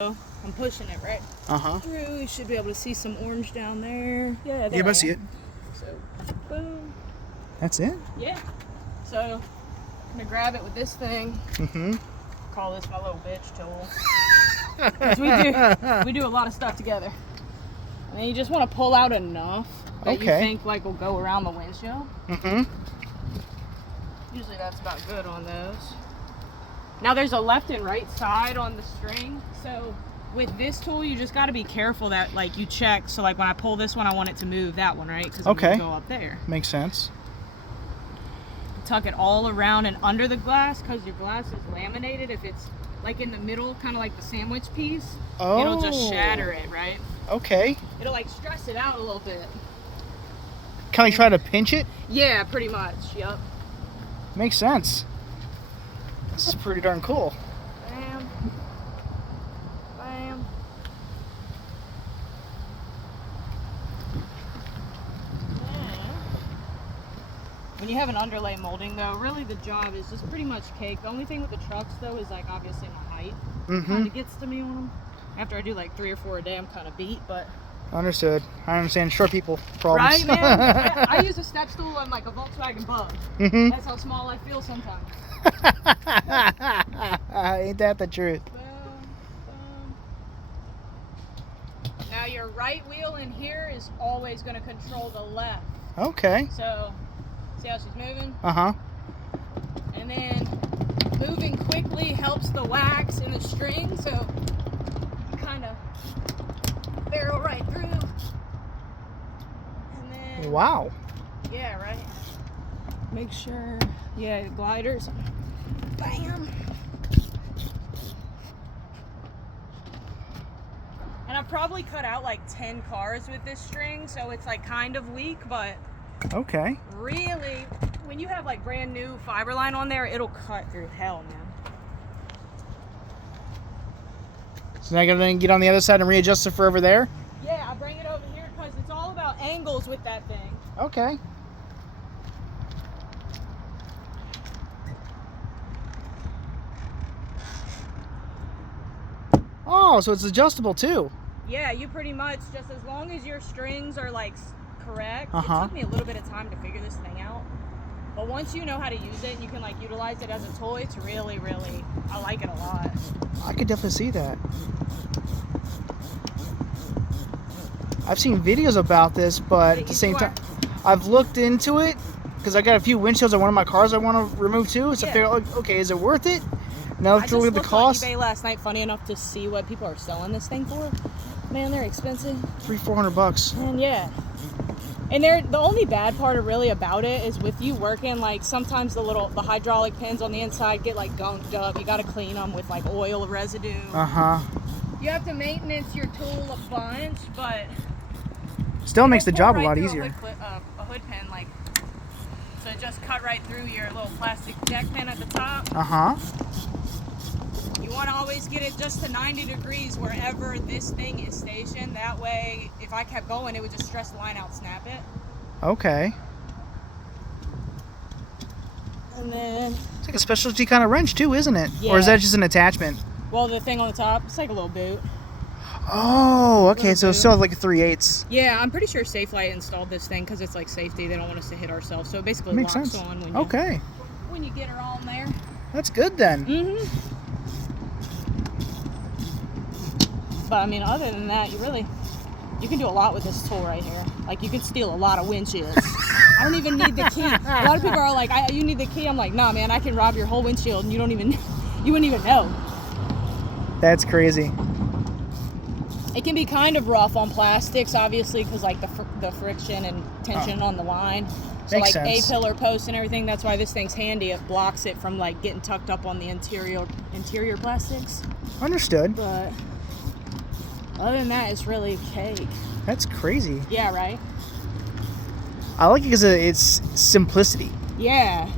I'm pushing it right through. You should be able to see some orange down there. Yeah, there I see it. So, boom. That's it? Yeah. So, I'm gonna grab it with this thing. Call this my little bitch tool. 'Cause we do a lot of stuff together. And then you just want to pull out enough that you think like will go around the windshield. Usually that's about good on those. Now there's a left and right side on the string, so with this tool you just got to be careful that like you check. So like when I pull this one, I want it to move that one, right? Because it's gonna go up there. Makes sense. Tuck it all around and under the glass, because your glass is laminated. If it's like in the middle, kind of like the sandwich piece, it'll just shatter it, right? Okay. It'll like stress it out a little bit. Can I try to pinch it? Yeah, pretty much. Yep. Makes sense. This is pretty darn cool. Bam. Bam. When you have an underlay molding though, really the job is just pretty much cake. The only thing with the trucks though is like obviously my height. Kind of gets to me on them. After I do like 3 or 4 a day, I'm kind of beat, but... Understood. I understand short people problems. Right, man? I use a step stool on like a Volkswagen Bug. That's how small I feel sometimes. Ain't that the truth? Boom, boom. Now your right wheel in here is always going to control the left. Okay. So, see how she's moving? And then moving quickly helps the wax in the string, so kind of barrel right through. And then, wow. Yeah, right? Make sure, yeah, gliders. Bam. And I probably cut out like 10 cars with this string, so it's like kind of weak, but okay. Really, when you have like brand new fiber line on there, it'll cut through hell, man. So now I gotta get on the other side and readjust it for over there? Yeah, I bring it over here because it's all about angles with that thing. Okay. Oh, so it's adjustable too. Yeah, you pretty much, just as long as your strings are like correct. It took me a little bit of time to figure this thing out. But once you know how to use it and you can like utilize it as a toy, it's really, really, I like it a lot. I could definitely see that. I've seen videos about this, but at the same time, I've looked into it because I got a few windshields on one of my cars I want to remove too. So I figure, okay, is it worth it? Now to look at the cost. I just looked on eBay last night, funny enough, to see what people are selling this thing for. Man, they're expensive. $300-400. And yeah. And the only bad part really about it is with you working, like sometimes the hydraulic pins on the inside get like gunked up. You got to clean them with like oil residue. You have to maintenance your tool a bunch, but still makes the job a lot easier. A hood pin, like, so it just cut right through your little plastic deck pin at the top. You want to always get it just to 90 degrees wherever this thing is stationed. That way, if I kept going, it would just stress the line out, snap it. Okay. And then... It's like a specialty kind of wrench too, isn't it? Yeah. Or is that just an attachment? Well, the thing on the top, it's like a little boot. Oh, okay. So it's still like a 3/8. Yeah, I'm pretty sure Safelite installed this thing because it's like safety. They don't want us to hit ourselves. So it basically makes locks sense. on when when you get her on there. That's good then. But I mean, other than that, you can do a lot with this tool right here. Like you can steal a lot of windshields. I don't even need the key. A lot of people are like, you need the key. I'm like, nah, man, I can rob your whole windshield and you wouldn't even know. That's crazy. It can be kind of rough on plastics, obviously, because like the friction and tension on the line. So Makes like sense. A-pillar posts and everything, that's why this thing's handy. It blocks it from like getting tucked up on the interior plastics. Understood. But other than that, it's really cake. That's crazy. Yeah, right? I like it because it's simplicity. Yeah.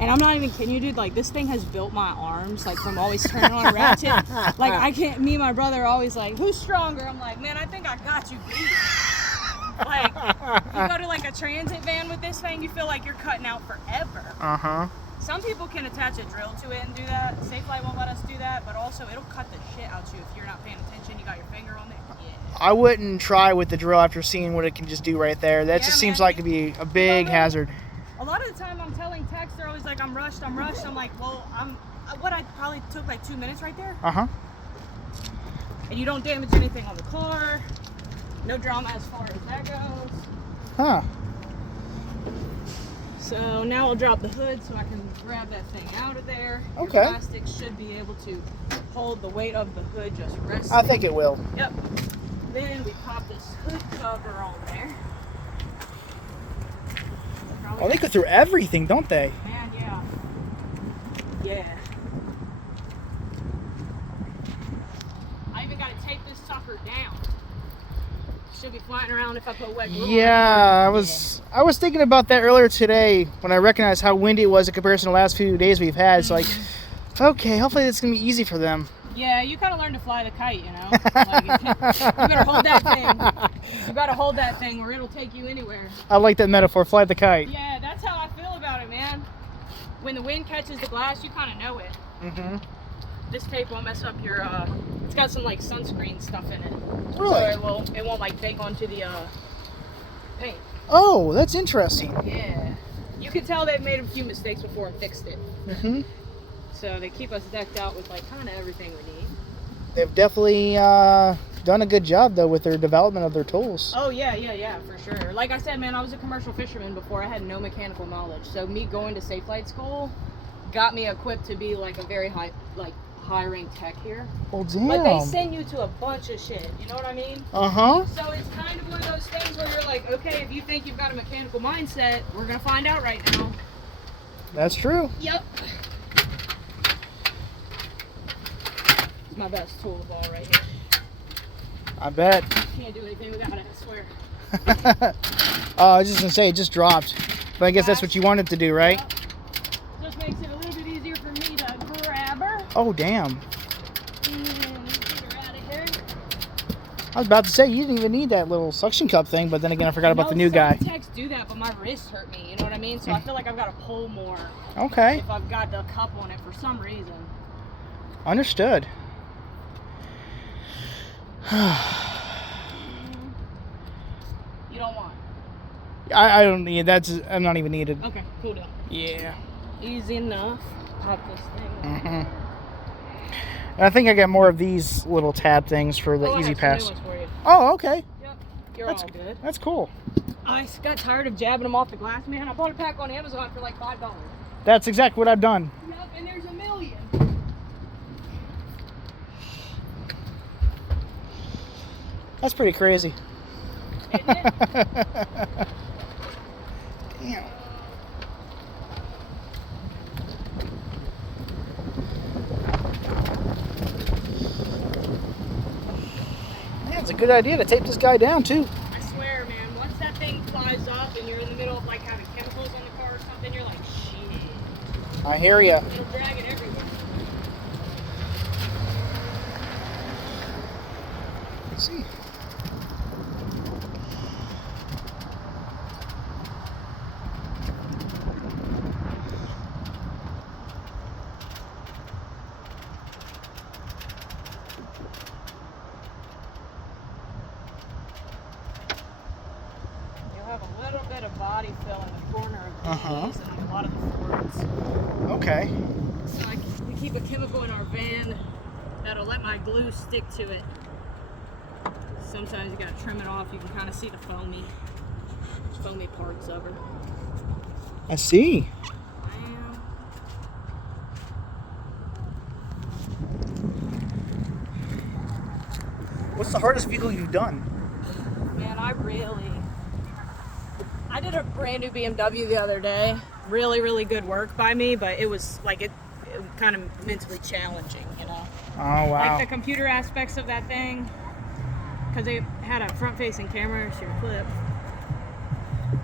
And I'm not even kidding you, dude. Like, this thing has built my arms, like, from always turning on a ratchet. Like, I can't, me and my brother are always like, who's stronger? I'm like, man, I think I got you beat. Like, you go to, like, a transit van with this thing, you feel like you're cutting out forever. Some people can attach a drill to it and do that. Safelite won't let us do that, but also it'll cut the shit out you if you're not paying attention. You got your finger on it. Yeah. I wouldn't try with the drill after seeing what it can just do right there. That just seems like to be a big hazard. A lot of the time I'm telling techs, they're always like, I'm rushed. I'm like, well, I probably took like 2 minutes right there. Uh-huh. And you don't damage anything on the car. No drama as far as that goes. Huh. So now I'll drop the hood so I can grab that thing out of there. Okay. Your plastic should be able to hold the weight of the hood just resting. I think it will. Yep. Then we pop this hood cover on there. Oh, they go through everything, don't they? Man, yeah. Yeah. I even got to tape this sucker down. Should be flying around if I put wet glue. Yeah, I was thinking about that earlier today when I recognized how windy it was in comparison to the last few days we've had. It's like, okay, hopefully it's gonna be easy for them. Yeah, you gotta learn to fly the kite, you know. Like, you gotta hold that thing. You gotta hold that thing, or it'll take you anywhere. I like that metaphor. Fly the kite. Yeah, that's how I feel about it, man. When the wind catches the glass, you kind of know it. Mm-hmm. This tape won't mess up your. It's got some like sunscreen stuff in it. Really? So it won't like bake onto the paint. Oh, that's interesting. Yeah. You can tell they've made a few mistakes before and fixed it. Mm-hmm. So they keep us decked out with like kind of everything we need. They've definitely done a good job though with their development of their tools. Oh yeah, for sure. Like I said, man, I was a commercial fisherman before. I had no mechanical knowledge. So me going to Safelite school got me equipped to be like a very high ranked tech here. Well, damn. But they send you to a bunch of shit. You know what I mean? Uh-huh. So it's kind of one of those things where you're like, okay, if you think you've got a mechanical mindset, we're gonna find out right now. That's true. Yep. It's my best tool of all right here. I bet. Can't do anything without it, I swear. I was just gonna say it just dropped, but I guess that's what you wanted to do, right? Yep. Just makes it a little bit easier for me to grab her. Oh damn! And get her out of here. I was about to say you didn't even need that little suction cup thing, but then again I forgot about the new guy. Some techs do that, but my wrist hurt me. You know what I mean? So I feel like I've got to pull more. Okay. If I've got the cup on it for some reason. Understood. You don't want. I don't need I'm not even needed. Okay, cool deal. Yeah. Easy enough. Pop this thing. And I think I got more of these little tab things for the Easy Pass. I have some new ones for you. Oh, okay. Yep. You're all good. That's cool. I got tired of jabbing them off the glass, man. I bought a pack on Amazon for like $5. That's exactly what I've done. Yep, and there's a million. That's pretty crazy. Isn't it? Damn. Yeah, it's a good idea to tape this guy down too. I swear, man, once that thing flies up and you're in the middle of like having chemicals on the car or something, you're like, shit. I hear ya. It'll drag it everywhere. Let's see. A little bit of body fill in the corner of these and a lot of the forks. Okay. So we keep a chemical in our van that'll let my glue stick to it. Sometimes you gotta trim it off. You can kind of see the foamy parts of her. I see. What's the hardest vehicle you've done? Man, I did a brand new BMW the other day. Really, really good work by me, but it was like it kind of mentally challenging, you know. Oh wow. Like the computer aspects of that thing, because they had a front-facing camera, so your clip.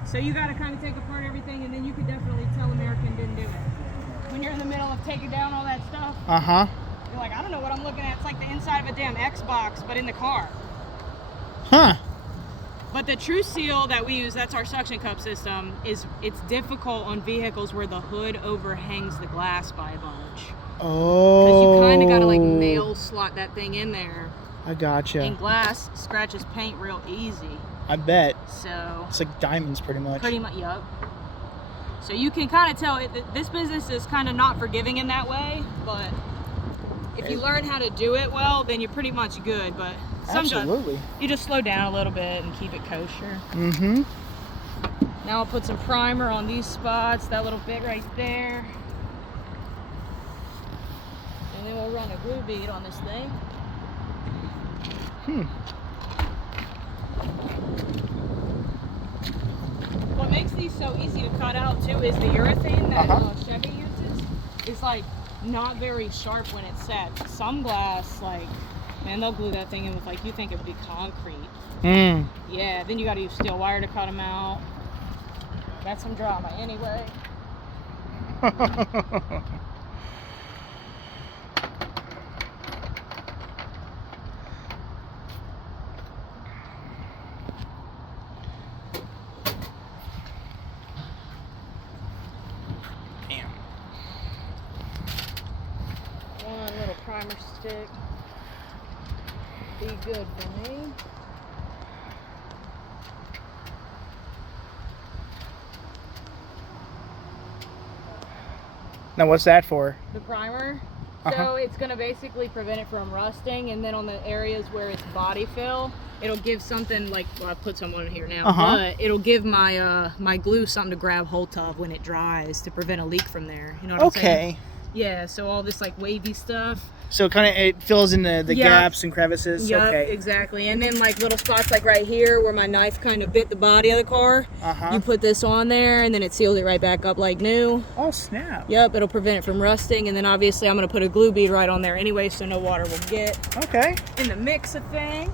So you got to kind of take apart everything, and then you could definitely tell American didn't do it. When you're in the middle of taking down all that stuff, you're like, I don't know what I'm looking at. It's like the inside of a damn Xbox, but in the car. Huh. But the True Seal that we use, that's our suction cup system, it's difficult on vehicles where the hood overhangs the glass by a bunch. Oh. Because you kind of got to like nail slot that thing in there. I gotcha. And glass scratches paint real easy. I bet. So. It's like diamonds pretty much. Pretty much, yup. So you can kind of tell this business is kind of not forgiving in that way, but if you learn how to do it well, then you're pretty much good. But absolutely, you just slow down a little bit and keep it kosher. Mm-hmm. Now I'll put some primer on these spots, that little bit right there, and then we'll run a glue bead on this thing. What makes these so easy to cut out too is the urethane that Chevy uses. It's like not very sharp when it's set. Some glass, like, man, they'll glue that thing in with like, you think it would be concrete. Yeah, then you got to use steel wire to cut them out. That's some drama anyway. One little primer stick. Be good for me. Now what's that for? The primer. So it's going to basically prevent it from rusting, and then on the areas where it's body fill, it'll give something like, well, I put some on here now, but it'll give my my glue something to grab hold of when it dries to prevent a leak from there. You know what I'm saying? Yeah, so all this like wavy stuff. So it fills in the gaps and crevices. Yep, okay. Exactly. And then like little spots like right here where my knife kind of bit the body of the car. You put this on there and then it seals it right back up like new. Oh snap. Yep, it'll prevent it from rusting, and then obviously I'm going to put a glue bead right on there anyway so no water will get in the mix of things.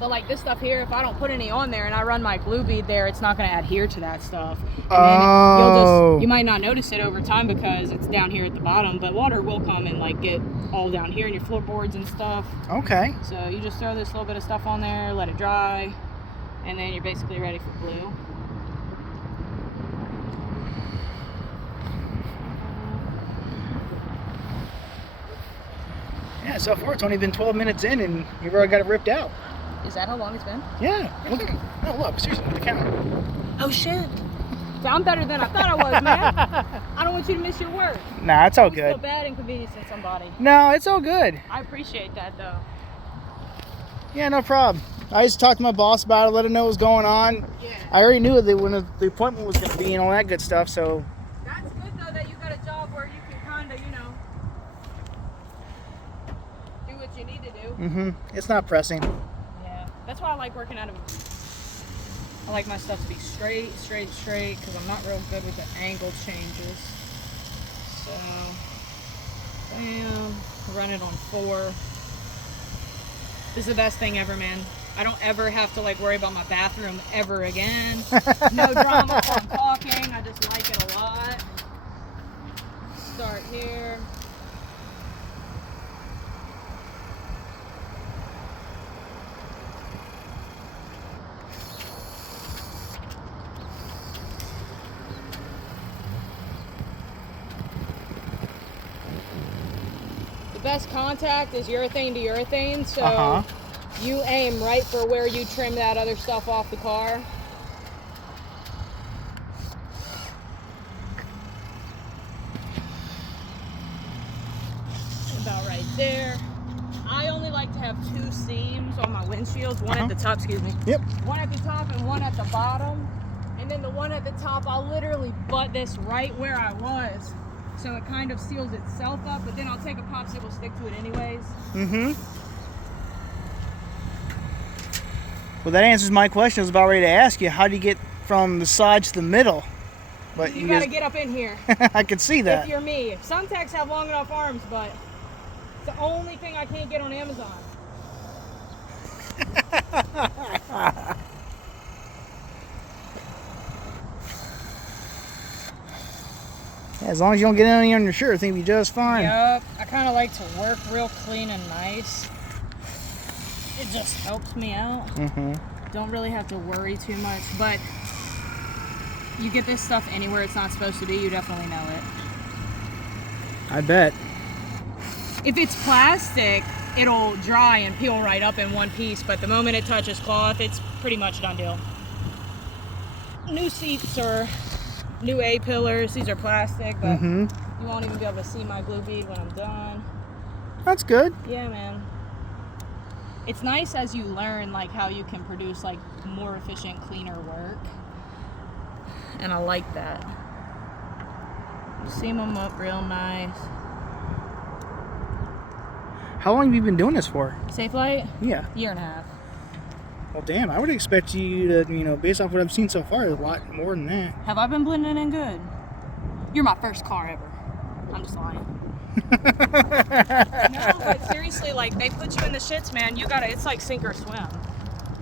But like this stuff here, if I don't put any on there and I run my glue bead there, it's not going to adhere to that stuff. And then you might not notice it over time because it's down here at the bottom, but water will come and like get all down here in your floorboards and stuff. Okay. So you just throw this little bit of stuff on there, let it dry, and then you're basically ready for glue. Yeah, so far it's only been 12 minutes in and you've already got it ripped out. Is that how long it's been? Yeah. Look, no, look, seriously, look at the camera. Oh shit. So I'm better than I thought I was, man. I don't want you to miss your work. Nah, it's all good. I feel bad inconveniencing somebody. No, it's all good. I appreciate that though. Yeah, no problem. I just talked to my boss about it, let him know what was going on. Yeah. I already knew that when the appointment was going to be and all that good stuff, so. That's good though that you got a job where you can kind of, you know, do what you need to do. It's not pressing. Yeah. That's why I like working out of I like my stuff to be straight, because I'm not real good with the angle changes. So, bam, run it on 4. This is the best thing ever, man. I don't ever have to like worry about my bathroom ever again. No drama while I'm talking. I just like it a lot. Start here. Best contact is urethane to urethane, so you aim right for where you trim that other stuff off the car. About right there. I only like to have 2 seams on my windshields, one at the top, excuse me. Yep. One at the top and one at the bottom. And then the one at the top, I'll literally butt this right where I was. So it kind of seals itself up, but then I'll take a popsicle stick to it anyways. Well, that answers my question. I was about ready to ask you, how do you get from the side to the middle? But you gotta get up in here. I could see that. If you're me. Some techs have long enough arms, but it's the only thing I can't get on Amazon. As long as you don't get any on your shirt, I think you'll be just fine. Yep. I kind of like to work real clean and nice. it just helps me out. Don't really have to worry too much, but you get this stuff anywhere it's not supposed to be, you definitely know it. I bet. If it's plastic, it'll dry and peel right up in one piece, but the moment it touches cloth, it's pretty much done deal. New seats or new A-pillars, these are plastic, but you won't even be able to see my glue bead when I'm done. That's good. Yeah, man. It's nice as you learn like how you can produce like more efficient, cleaner work. And I like that. Seam them up real nice. How long have you been doing this for? Safe Light? Yeah. Year and a half. Well, damn, I would expect you to, you know, based off what I've seen so far, a lot more than that. Have I been blending in good? You're my first car ever. I'm just lying. No, but seriously, like, they put you in the shits, man. You gotta, it's like sink or swim.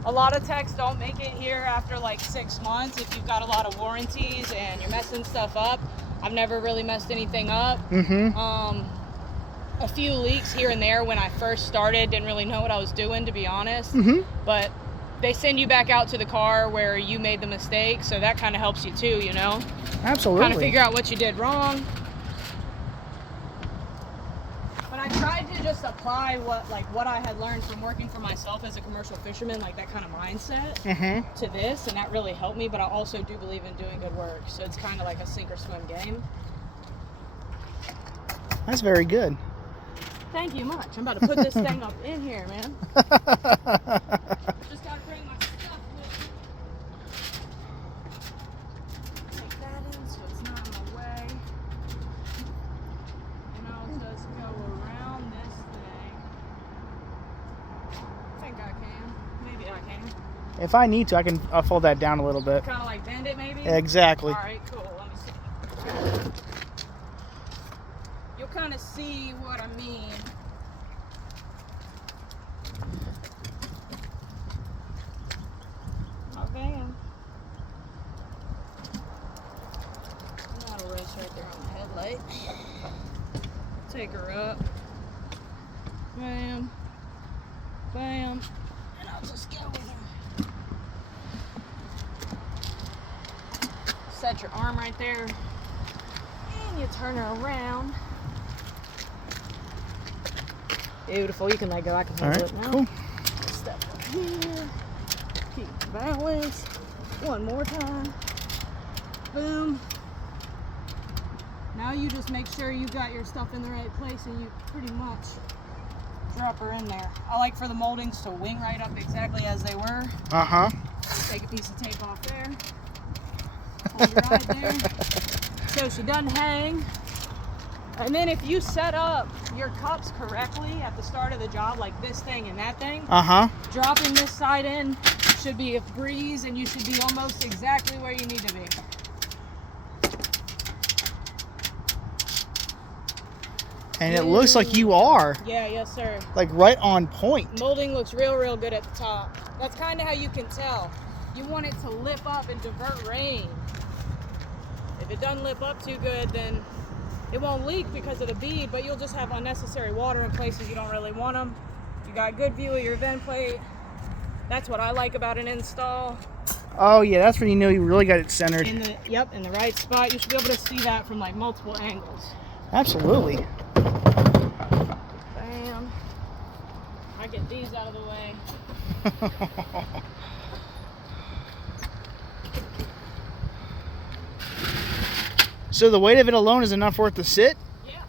A lot of techs don't make it here after like 6 months if you've got a lot of warranties and you're messing stuff up. I've never really messed anything up. A few leaks here and there when I first started, didn't really know what I was doing, to be honest. But they send you back out to the car where you made the mistake, so that kind of helps you too, you know? Absolutely. Kind of figure out what you did wrong. But I tried to just apply what I had learned from working for myself as a commercial fisherman, like that kind of mindset to this, and that really helped me. But I also do believe in doing good work, so it's kind of like a sink or swim game. That's very good. Thank you much. I'm about to put this thing up in here, man. Just gotta bring my stuff with me. Take that in so it's not in the way. And I'll just go around this thing. I think I can. Maybe I can. If I need to, I'll fold that down a little bit. Kind of like bend it, maybe? Exactly. All right, cool. Let me see. You'll kind of see what I mean. Not bad. That'll rest right there on the headlight. Take her up. Bam. Bam. And I'll just go with her. Set your arm right there. And you turn her around. Beautiful. You can let go. I can hold it now. Cool. Step up here. Keep balance. One more time. Boom. Now you just make sure you got your stuff in the right place and you pretty much drop her in there. I like for the moldings to wing right up exactly as they were. Take a piece of tape off there. Hold her right there. So she doesn't hang. And then if you set up your cups correctly at the start of the job, like this thing and that thing, dropping this side in should be a breeze and you should be almost exactly where you need to be. And it looks like you are. Yeah, yes sir. Like right on point. Molding looks real good at the top. That's kind of how you can tell. You want it to lip up and divert rain. If it doesn't lip up too good, then it won't leak because of the bead, but you'll just have unnecessary water in places you don't really want them. You got a good view of your vent plate. That's what I like about an install. Oh yeah, that's when you know you really got it centered. In the right spot. You should be able to see that from like multiple angles. Absolutely. Bam. I get these out of the way. So the weight of it alone is enough for it to sit? Yeah.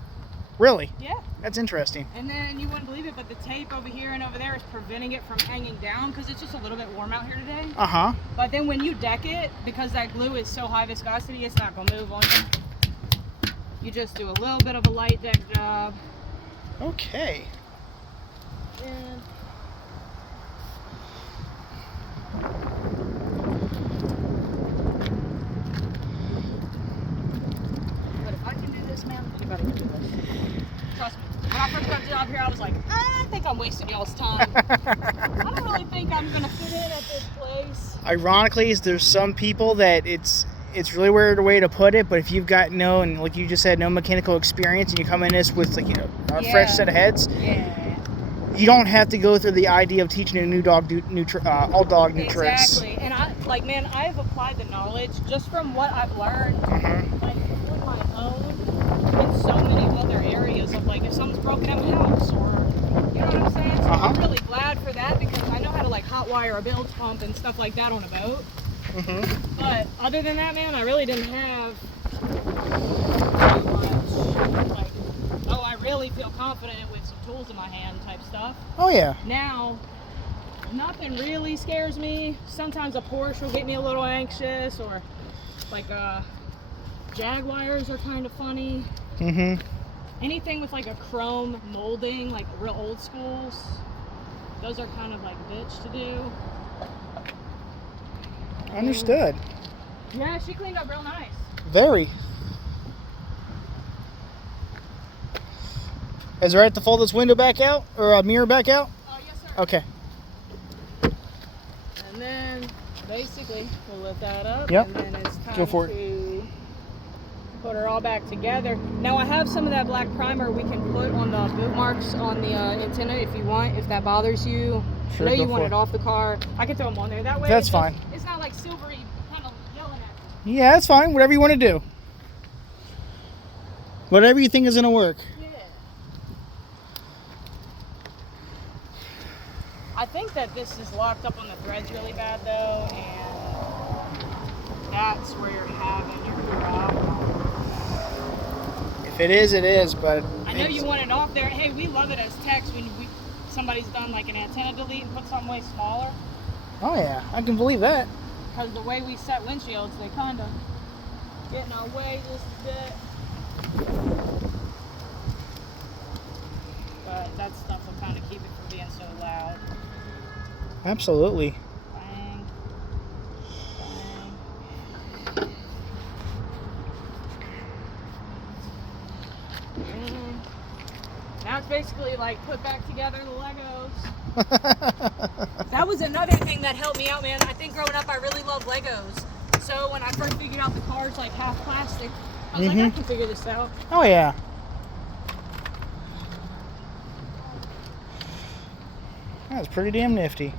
Really? Yeah. That's interesting. And then you wouldn't believe it, but the tape over here and over there is preventing it from hanging down because it's just a little bit warm out here today. But then when you deck it, because that glue is so high viscosity, it's not going to move on you. You just do a little bit of a light deck job. Okay. And but if I can do this, man, anybody can do this. Trust me. When I first got the job here, I was like, I think I'm wasting y'all's time. I don't really think I'm going to fit in at this place. Ironically, there's some people that it's really weird way to put it, but if you've got no, and like you just said, no mechanical experience, and you come in this with like, you know, a fresh set of heads, you don't have to go through the idea of teaching a new dog all dog new tricks. Exactly. And man, I've applied the knowledge just from what I've learned, like on my own, in so many other areas of like if something's broken in my house or you know what I'm saying. So I'm really glad for that because I know how to like hot wire a bilge pump and stuff like that on a boat. But other than that, man, I really didn't have much like, oh, I really feel confident with some tools in my hand type stuff. Oh yeah. Now, nothing really scares me. Sometimes a Porsche will get me a little anxious, or like Jaguars are kind of funny. Anything with like a chrome molding, like real old schools, those are kind of like bitch to do. Understood. Yeah, she cleaned up real nice. Very. Is it right to fold this window back out or a mirror back out? Yes, sir. Okay. And then basically we'll lift that up. Yep. And then it's time Go for it. to put her all back together. Now I have some of that black primer we can put on the boot marks on the antenna if you want, if that bothers you. Sure, I know go you want for it off the car. I can throw them on there. That way that's fine. It's not like silvery kind of yelling at you. Yeah, that's fine. Whatever you want to do. Whatever you think is going to work. Yeah. I think that this is locked up on the threads really bad though, and that's where you're having your problem. If it is, it is, but... I know you want it off there. Hey, we love it as text when somebody's done like an antenna delete and put something way smaller. Oh yeah, I can believe that. Because the way we set windshields, they kind of get in our way just a bit. But that stuff will kind of keep it from being so loud. Absolutely. Bang. Bang. Now it's basically like put back together the Legos. That was another thing that helped me out, man. I think growing up I really loved Legos. So when I first figured out the car's like half plastic, I was like, I can figure this out. Oh yeah. That's pretty damn nifty.